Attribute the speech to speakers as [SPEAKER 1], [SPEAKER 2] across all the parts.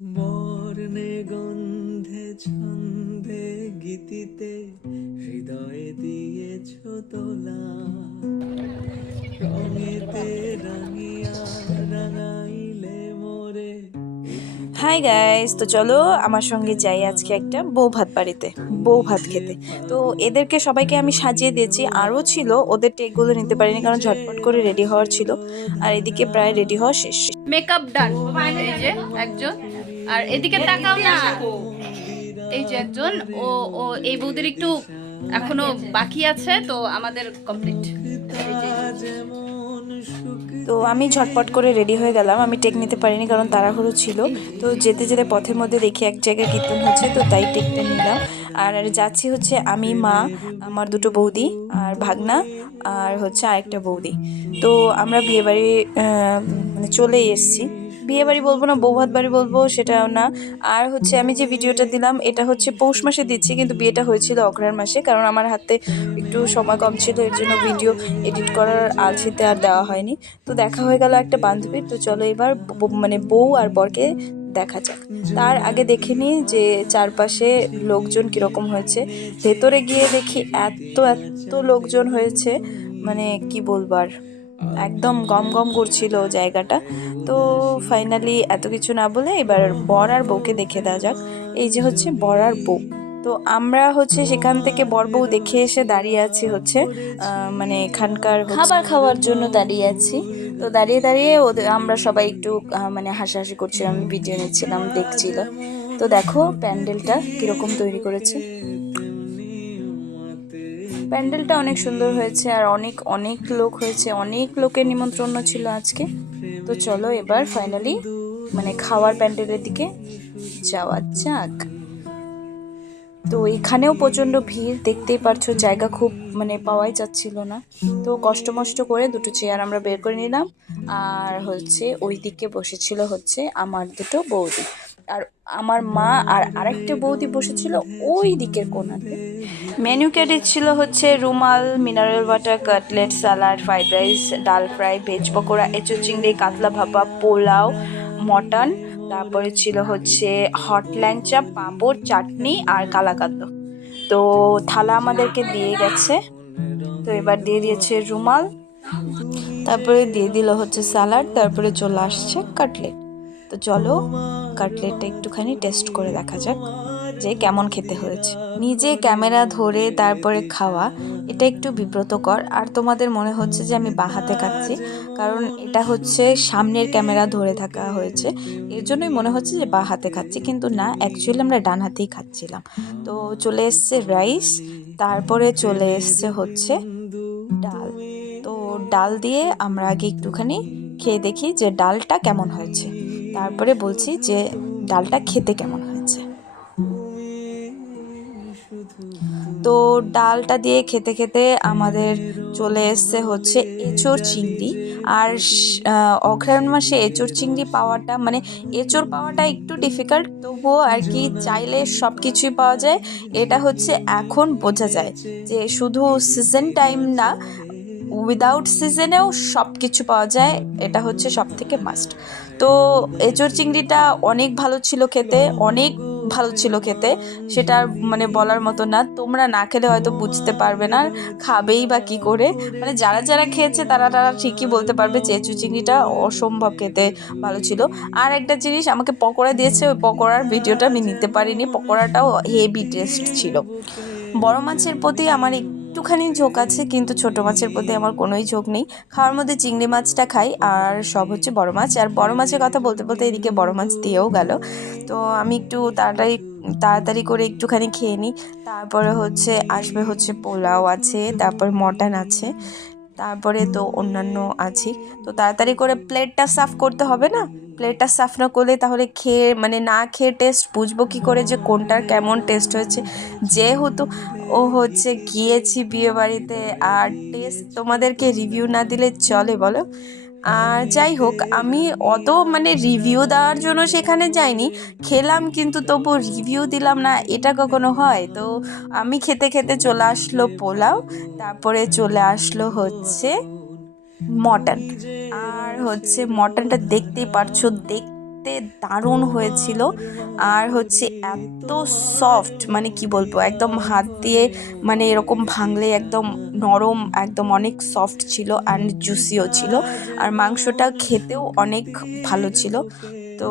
[SPEAKER 1] বর্ণে গন্ধে ছন্দে গীতিতে হৃদয়ে দিয়েছ তোলা। রঙেতে রাঙিয়া রাঙাইলে মোরে
[SPEAKER 2] হাই গাইস তো চলো আমার সঙ্গে যাই আজকে একটা বউ ভাত বাড়িতে বউ ভাত খেতে। তো এদেরকে সবাইকে আমি সাজিয়ে দিয়েছি। আরও ছিল ওদের টেকগুলো নিতে পারিনি কারণ ঝটপট করে রেডি হওয়ার ছিল। আর এদিকে প্রায় রেডি হওয়া শেষ।
[SPEAKER 3] মেকআপ ডান একজন আর এদিকে তাকাও না। এই যে একজন ও ও এই বৌদির একটু এখনও বাকি আছে তো আমাদের কমপ্লিট
[SPEAKER 2] তো আমি ঝটপট করে রেডি হয়ে গেলাম। আমি টেক নিতে পারিনি কারণ তাড়াহুড়ো ছিল। তো যেতে যেতে পথের মধ্যে দেখি এক জায়গায় কীর্তন হচ্ছে তো তাই টেকটা নিলাম। আর আর যাচ্ছি হচ্ছে আমি মা আমার দুটো বৌদি আর ভাগনা আর হচ্ছে আরেকটা বৌদি। তো আমরা বিয়েবাড়ি মানে চলেই এসেছি। বিয়ে বাড়ি বলব না বৌভাত বাড়ি বলব, সেটাও না। আর হচ্ছে আমি যে ভিডিওটা দিলাম, এটা হচ্ছে পৌষ মাসে দিচ্ছি, কিন্তু বিয়েটা হয়েছিল অগ্রহায়ণ মাসে, কারণ আমার হাতে একটু সময় কম ছিল, এর জন্য ভিডিও এডিট করার আলসিতে আর দেওয়া হয়নি। তো দেখা হয়ে গেল একটা বান্ধবীর তো চলো এবার মানে বউ আর বরকে দেখা যাক। তার আগে দেখে নিই যে চারপাশে লোকজন কীরকম হয়েছে। ভেতরে গিয়ে দেখি এত এত লোকজন হয়েছে মানে কি বলবার একদম গম গম করছিল জায়গাটা। তো ফাইনালি এত কিছু না বলে এবার বর আর বউকে দেখে দেওয়া যাক। এই যে হচ্ছে বর আর বউ। তো আমরা হচ্ছে সেখান থেকে বর বউ দেখে এসে দাঁড়িয়ে আছি হচ্ছে মানে এখানকার খাবার খাওয়ার জন্য দাঁড়িয়ে আছি। তো দাঁড়িয়ে দাঁড়িয়ে ওদের আমরা সবাই একটু মানে হাসাহাসি করছিলাম ভিডিও নিচ্ছিলাম, দেখছিল। তো দেখো প্যান্ডেলটা কীরকম তৈরি করেছে। প্যান্ডেলটা অনেক সুন্দর হয়েছে আর অনেক অনেক লোক হয়েছে। অনেক লোকের নিমন্ত্রণ ছিল আজকে। তো চলো এবার ফাইনালি মানে খাওয়ার প্যান্ডেলের দিকে যাওয়া যাক। তো এখানেও প্রচণ্ড ভিড়, দেখতেই পারছ, জায়গা খুব মানে পাওয়াই যাচ্ছিল না। তো কষ্ট মষ্ট করে দুটো চেয়ার আমরা বের করে নিলাম। আর হচ্ছে ওই দিকে বসেছিল হচ্ছে আমার দুটো বৌদি। আর আমার মা আর আরেকটা বৌদি বসেছিল ওই দিকের কোনাতে মেনু ক্যাডে ছিল হচ্ছে রুমাল mineral water cutlet salad fried rice dal fry veg pakora, এঁচো চিংড়ি, কাতলা ভাপা, পোলাও, মটন, তারপরে ছিল হচ্ছে হট ল্যাংচা, পাঁপড়, চাটনি আর কালাকান্দ। তো থালা আমাদেরকে দিয়ে গেছে। তো এবার দিয়ে দিয়েছে রুমাল, তারপরে দিয়ে দিল হচ্ছে স্যালাড তারপরে চলে আসছে কাটলেট তো চলো কাটলেটটা একটুখানি টেস্ট করে দেখা যাক যে কেমন খেতে হয়েছে। নিজে ক্যামেরা ধরে তারপরে খাওয়া, এটা একটু বিব্রতকর। আর তোমাদের মনে হচ্ছে যে আমি বাঁ হাতে খাচ্ছি, কারণ এটা হচ্ছে সামনের ক্যামেরা ধরে থাকা হয়েছে। এর জন্যই মনে হচ্ছে যে বাঁ হাতে খাচ্ছি, কিন্তু না অ্যাকচুয়ালি আমরা ডান হাতেই খাচ্ছিলাম। তো চলে এসছে রাইস তারপরে চলে এসছে হচ্ছে ডাল। তো ডাল দিয়ে আমরা আগে একটুখানি খেয়ে দেখি যে ডালটা কেমন হয়েছে। তারপরে বলছি যে ডালটা খেতে কেমন হয়েছে? তো ডালটা দিয়ে খেতে খেতে আমাদের চলে এসছে হচ্ছে এঁচোড় চিংড়ি। আর অগ্রহায়ণ মাসে এঁচোড় চিংড়ি পাওয়াটা মানে এঁচোড় পাওয়াটা একটু ডিফিকাল্ট তবুও আর কি চাইলে সব কিছুই পাওয়া যায়। এটা হচ্ছে এখন বোঝা যায় যে শুধু সিজন টাইম না উইদাউট সিজনেও সব কিছু পাওয়া যায়। এটা হচ্ছে সব থেকে মাস্ট তো এঁচোড় চিংড়িটা অনেক ভালো ছিল খেতে, অনেক ভালো ছিল খেতে, সেটা আর মানে বলার মতো না। তোমরা না খেলে হয়তো বুঝতে পারবে না খাবেই বা কী করে। মানে যারা যারা খেয়েছে তারা তারা ঠিকই বলতে পারবে যে এঁচোড় চিংড়িটা অসম্ভব খেতে ভালো ছিল। আর একটা জিনিস আমাকে পকোড়া দিয়েছে, ওই পকোড়ার ভিডিওটা আমি নিতে পারিনি, পকোড়াটাও হেভি টেস্ট ছিল। বড় মাছের প্রতি আমার একটুখানি ঝোঁক আছে, কিন্তু ছোট মাছের প্রতি আমার কোনোই ঝোঁক নেই। খাওয়ার মধ্যে চিংড়ি মাছটা খাই, আর সব হচ্ছে বড় মাছ। আর বড় মাছের কথা বলতে বলতে এদিকে বড় মাছ দিয়েও গেল। তো আমি একটু তাড়াতাড়ি তাড়াতাড়ি করে একটুখানি খেয়ে নিই। তারপরে হচ্ছে, আসবে হচ্ছে পোলাও আছে, তারপর মটন আছে, তারপরে তো অন্যান্য আছে তো তাড়াতাড়ি করে প্লেটটা সাফ করতে হবে না? প্লেটটা সাফ না করলে তাহলে খেয়ে মানে না খেয়ে টেস্ট বুঝব কী করে যে কোনটার কেমন টেস্ট হয়েছে। যেহেতু ও হচ্ছে গিয়েছি বিয়ে বাড়িতে, আর টেস্ট তোমাদেরকে রিভিউ না দিলে চলে বলো। আর যাই হোক, আমি অত মানে রিভিউ দেওয়ার জন্য সেখানে যাইনি। খেলাম কিন্তু তবু রিভিউ দিলাম না, এটা কখনো হয়? তো আমি খেতে খেতে চলে আসলো পোলাও, তারপরে চলে আসলো হচ্ছে মটন। আর হচ্ছে মটনটা দেখতেই পারছ, দেখতে দারুণ হয়েছিল। আর হচ্ছে এত সফট মানে কি বলব, একদম হাত দিয়ে মানে এরকম ভাঙলে একদম নরম, একদম অনেক সফট ছিল অ্যান্ড জুসিও ছিল। আর মাংসটা খেতেও অনেক ভালো ছিল। তো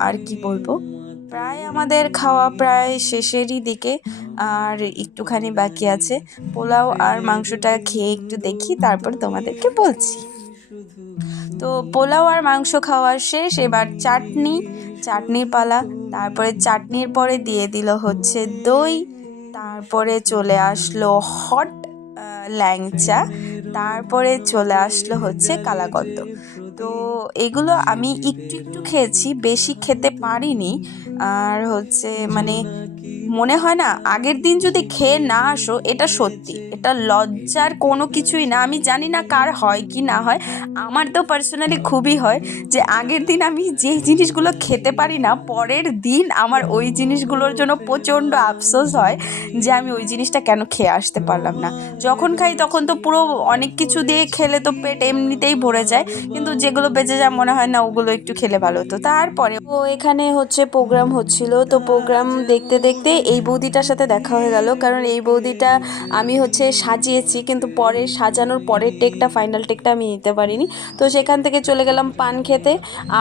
[SPEAKER 2] আর কি বলব? প্রায় আমাদের খাওয়া প্রায় শেষেরই দিকে। আর একটুখানি বাকি আছে। পোলাও আর মাংসটা খেয়ে একটু দেখি, তারপর তোমাদেরকে বলছি। তো পোলাও আর মাংস খাওয়া শেষ। এবার চাটনি, চাটনির পালা। তারপরে চাটনির পরে দিয়ে দিল হচ্ছে দই। তারপরে চলে আসলো হট ল্যাংচা। তারপরে চলে আসলো হচ্ছে কালাকন্দ তো এগুলো আমি একটু একটু খেয়েছি, বেশি খেতে পারিনি। আর হচ্ছে মানে মনে হয় না আগের দিন যদি খেয়ে না আসো, এটা সত্যি। এটা লজ্জার কোনো কিছুই না। আমি জানি না কার হয় কি না হয়। আমার তো পার্সোনালি খুবই হয় যে আগের দিন আমি যেই জিনিসগুলো খেতে পারি না, পরের দিন আমার ওই জিনিসগুলোর জন্য প্রচণ্ড আফসোস হয় যে আমি ওই জিনিসটা কেন খেয়ে আসতে পারলাম না। যখন খাই তখন তো পুরো অনেক কিছু দিয়ে খেলে তো পেট এমনিতেই ভরে যায়। কিন্তু যেগুলো বেঁচে যায় মনে হয় না ওগুলো একটু খেলে ভালো হতো। তারপরে ও এখানে হচ্ছে প্রোগ্রাম হচ্ছিল। তো প্রোগ্রাম দেখতে দেখতে এই বৌদিটার সাথে দেখা হয়ে গেল। কারণ এই বৌদিটা আমি হচ্ছে সাজিয়েছি, কিন্তু পরে সাজানোর পরের টেকটা ফাইনাল টেকটা আমি নিতে পারিনি। তো সেখান থেকে চলে গেলাম পান খেতে।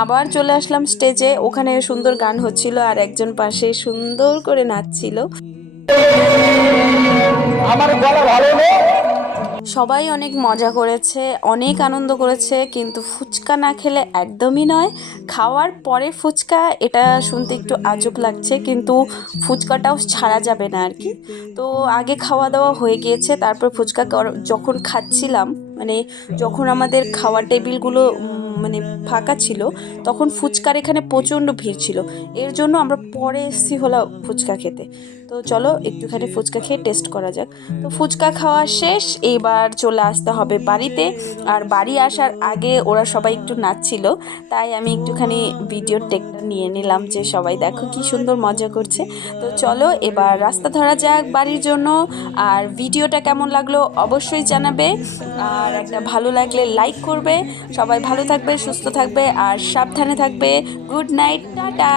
[SPEAKER 2] আবার চলে আসলাম স্টেজে ওখানে সুন্দর গান হচ্ছিল আর একজন পাশে সুন্দর করে নাচছিল। সবাই অনেক মজা করেছে, অনেক আনন্দ করেছে, কিন্তু ফুচকা না খেলে একদমই নয়। খাওয়ার পরে ফুচকা, এটা শুনতে একটু আজব লাগছে, কিন্তু ফুচকাটাও ছাড়া যাবে না আর কি। তো আগে খাওয়া দাওয়া হয়ে গিয়েছে, তারপর ফুচকা যখন খাচ্ছিলাম মানে যখন আমাদের খাওয়ার টেবিলগুলো মানে ফাঁকা ছিল, তখন ফুচকার এখানে প্রচণ্ড ভিড় ছিল। এর জন্য আমরা পরে এসেছি হলো ফুচকা খেতে। তো চলো একটুখানি ফুচকা খেয়ে টেস্ট করা যাক। তো ফুচকা খাওয়া শেষ, এবার চলে আসতে হবে বাড়িতে। আর বাড়ি আসার আগে ওরা সবাই একটু নাচছিল, তাই আমি একটুখানি ভিডিওর টেকটা নিয়ে নিলাম যে সবাই দেখো কি সুন্দর মজা করছে। তো চলো এবার রাস্তা ধরা যাক বাড়ির জন্য। আর ভিডিওটা কেমন লাগল অবশ্যই জানাবে। আর একটা ভালো লাগলে লাইক করবে। সবাই ভালো থাকবে সুস্থ থাকবে আর সাবধানে থাকবে। Good night tata.